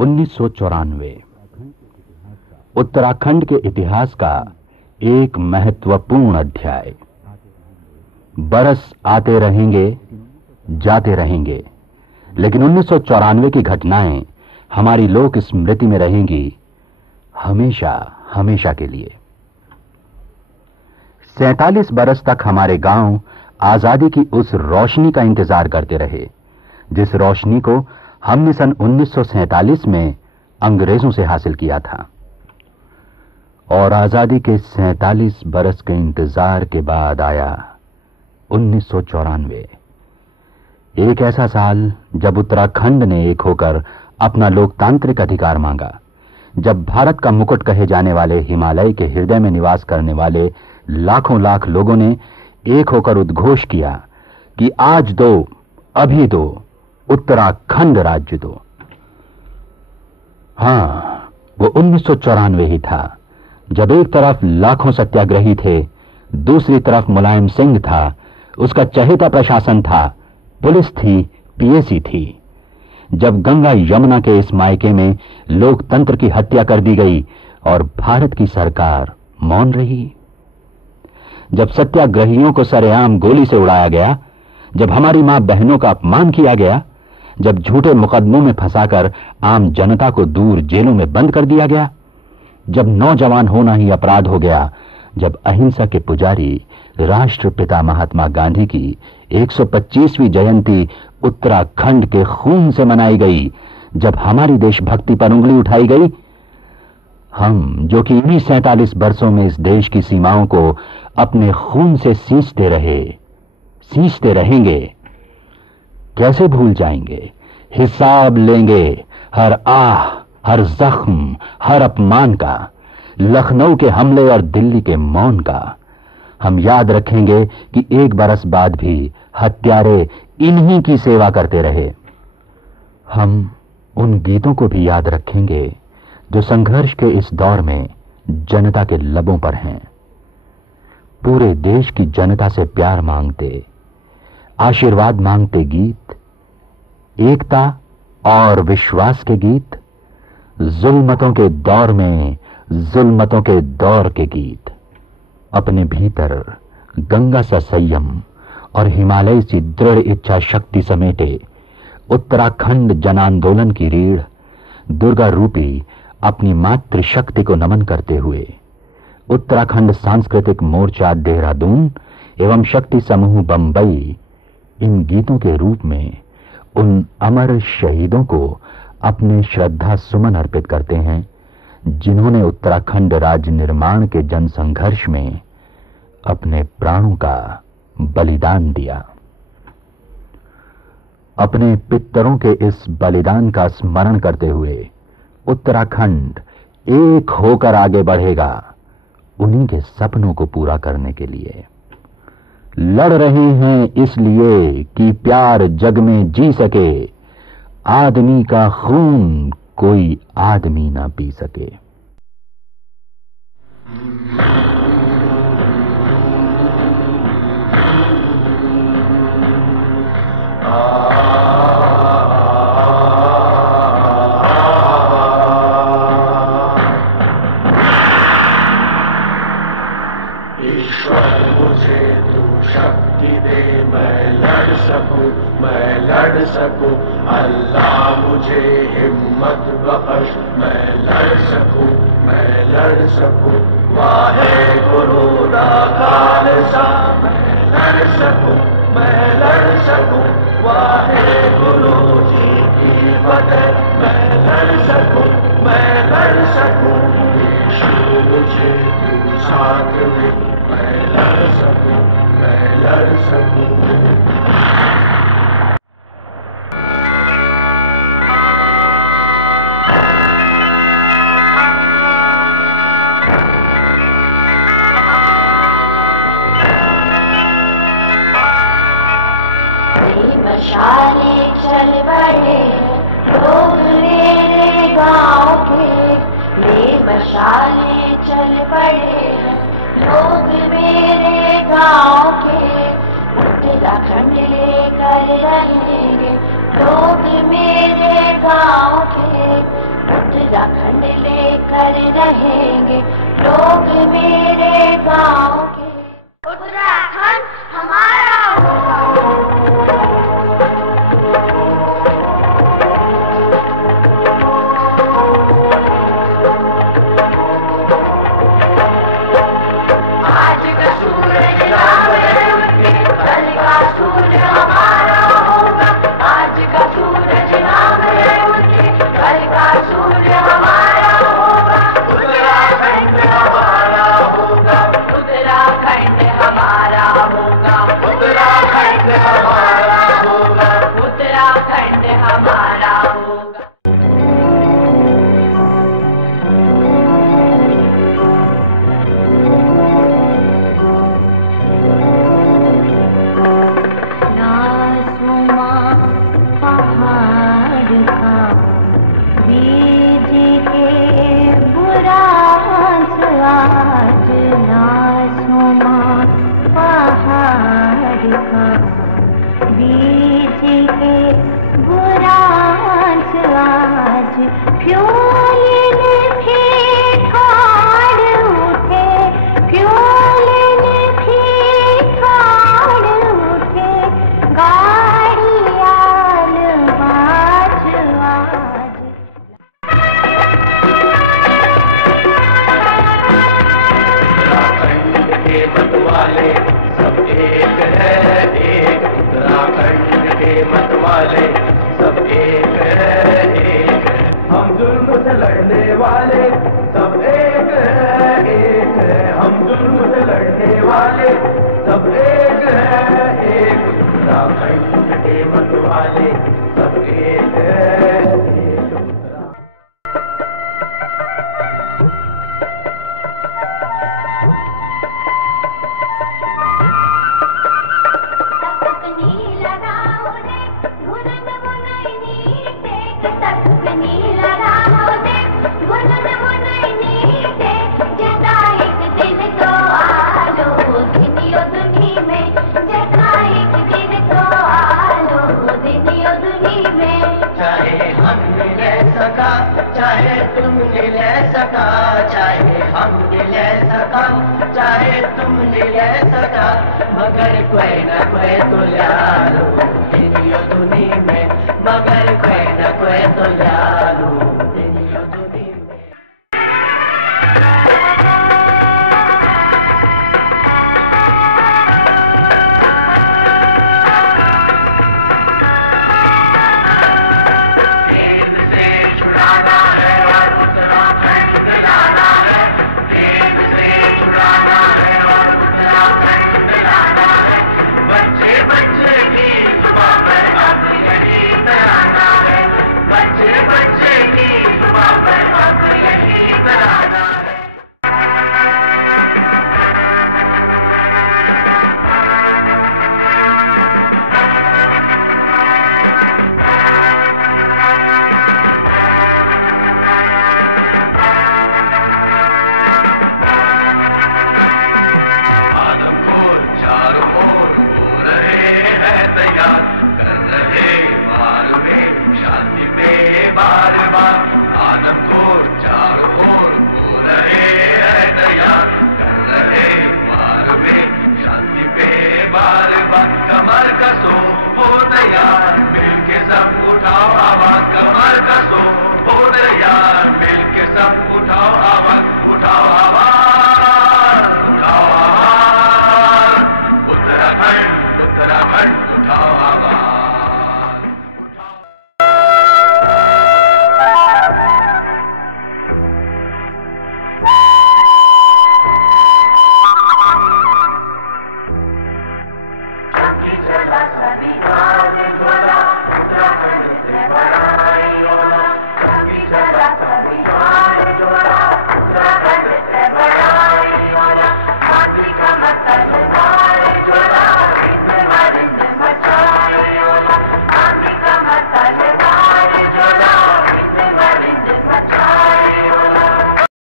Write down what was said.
1994 उत्तराखंड के इतिहास का एक महत्वपूर्ण अध्याय। बरस आते रहेंगे, जाते रहेंगे, लेकिन 1994 की घटनाएं हमारी लोक स्मृति में रहेंगी हमेशा हमेशा के लिए। 47 बरस तक हमारे गांव आजादी की उस रोशनी का इंतजार करते रहे जिस रोशनी को हमने सन 1947 में अंग्रेजों से हासिल किया था। और आजादी के 47 बरस के इंतजार के बाद आया 1994, एक ऐसा साल जब उत्तराखंड ने एक होकर अपना लोकतांत्रिक अधिकार मांगा, जब भारत का मुकुट कहे जाने वाले हिमालय के हृदय में निवास करने वाले लाखों लाख लोगों ने एक होकर उद्घोष किया कि आज दो, अभी दो, उत्तराखंड राज्य दो। हां, वो 1994 ही था जब एक तरफ लाखों सत्याग्रही थे, दूसरी तरफ मुलायम सिंह था, उसका चहेता प्रशासन था, पुलिस थी, पीएसी थी। जब गंगा यमुना के इस मायके में लोकतंत्र की हत्या कर दी गई और भारत की सरकार मौन रही। जब सत्याग्रहियों को सरेआम गोली से उड़ाया गया, जब हमारी मां बहनों का अपमान किया गया, जब झूठे मुकदमों में फंसाकर आम जनता को दूर जेलों में बंद कर दिया गया, जब नौजवान होना ही अपराध हो गया, जब अहिंसा के पुजारी राष्ट्रपिता महात्मा गांधी की 125वीं जयंती उत्तराखंड के खून से मनाई गई, जब हमारी देशभक्ति पर उंगली उठाई गई, हम जो कि इन्हीं 47 वर्षों में इस देश की सीमाओं को अपने खून से सींचते रहे, सींचते रहेंगे, कैसे भूल जाएंगे? हिसाब लेंगे हर आह, हर जख्म, हर अपमान का, लखनऊ के हमले और दिल्ली के मौन का। हम याद रखेंगे कि एक बरस बाद भी हत्यारे इन्हीं की सेवा करते रहे। हम उन गीतों को भी याद रखेंगे जो संघर्ष के इस दौर में जनता के लबों पर हैं। पूरे देश की जनता से प्यार मांगते, आशीर्वाद मांगते गीत, एकता और विश्वास के गीत, जुल्मतों के दौर में जुल्मतों के दौर के गीत। अपने भीतर गंगा सा संयम और हिमालय सी दृढ़ इच्छा शक्ति समेटे उत्तराखंड जन आंदोलन की रीढ़ दुर्गा रूपी अपनी मातृशक्ति को नमन करते हुए उत्तराखंड सांस्कृतिक मोर्चा देहरादून एवं शक्ति समूह बंबई इन गीतों के रूप में उन अमर शहीदों को अपने श्रद्धा सुमन अर्पित करते हैं जिन्होंने उत्तराखंड राज्य निर्माण के जन संघर्ष में अपने प्राणों का बलिदान दिया। अपने पितरों के इस बलिदान का स्मरण करते हुए उत्तराखंड एक होकर आगे बढ़ेगा उन्हीं के सपनों को पूरा करने के लिए। लड़ रहे हैं इसलिए कि प्यार जग में जी सके, आदमी का खून कोई आदमी ना पी सके। सकूं, अल्लाह मुझे हिम्मत बख्श, मैं लड़ सकूं, मैं लड़ सकूं, वाहे गुरु दा खालसा, मैं लड़ सकूं, मैं लड़ सकूं, वाहे गुरु जी की फतेह, मैं लड़ सकूं, मैं लड़ सकूं, यीशु मुझे तू साथ में, मैं लड़ सकूं, मैं लड़ सकूं। चल पड़े लोग मेरे गाँव के, ये मशाले चल पड़े लोग मेरे गाँव के, उत्तराखंड लेकर रहेंगे लोग मेरे गाँव के, बीज के बुरा आज नासुमा पहाड़ का, बीज के बुरा आज फ्योलन थे ठाड़ उठे, फ्योलन थे ठाड़ उठे, गाड़ियाल बाज आज। उत्तराखंड के मतवाले सब एक है एक, उत्तराखंड के मतवाले सब एक है एक, हम जुल्म से लड़ने वाले सब एक है एक, हम जुल्म से लड़ने वाले सब एक है एक, उत्तराखंड के मतवाले सब एक है एक। चाहे तुम ले सका, चाहे हम ले सका, चाहे तुम ले सका, मगर कोई न कोई तो लो दुनिया दुनिया में, मगर कोई न कोई तो लो दुनिया दुनिया में। कमर कसो हो तैयार, मिलके सब उठाओ आवाज, कमर कसो हो तैयार, मिलके सब उठाओ आवाज, उठाओ आवाज, उठाओ आवाज, उत्तराखंड उत्तराखंड उठाओ आवाज। सभी उत्तराखंड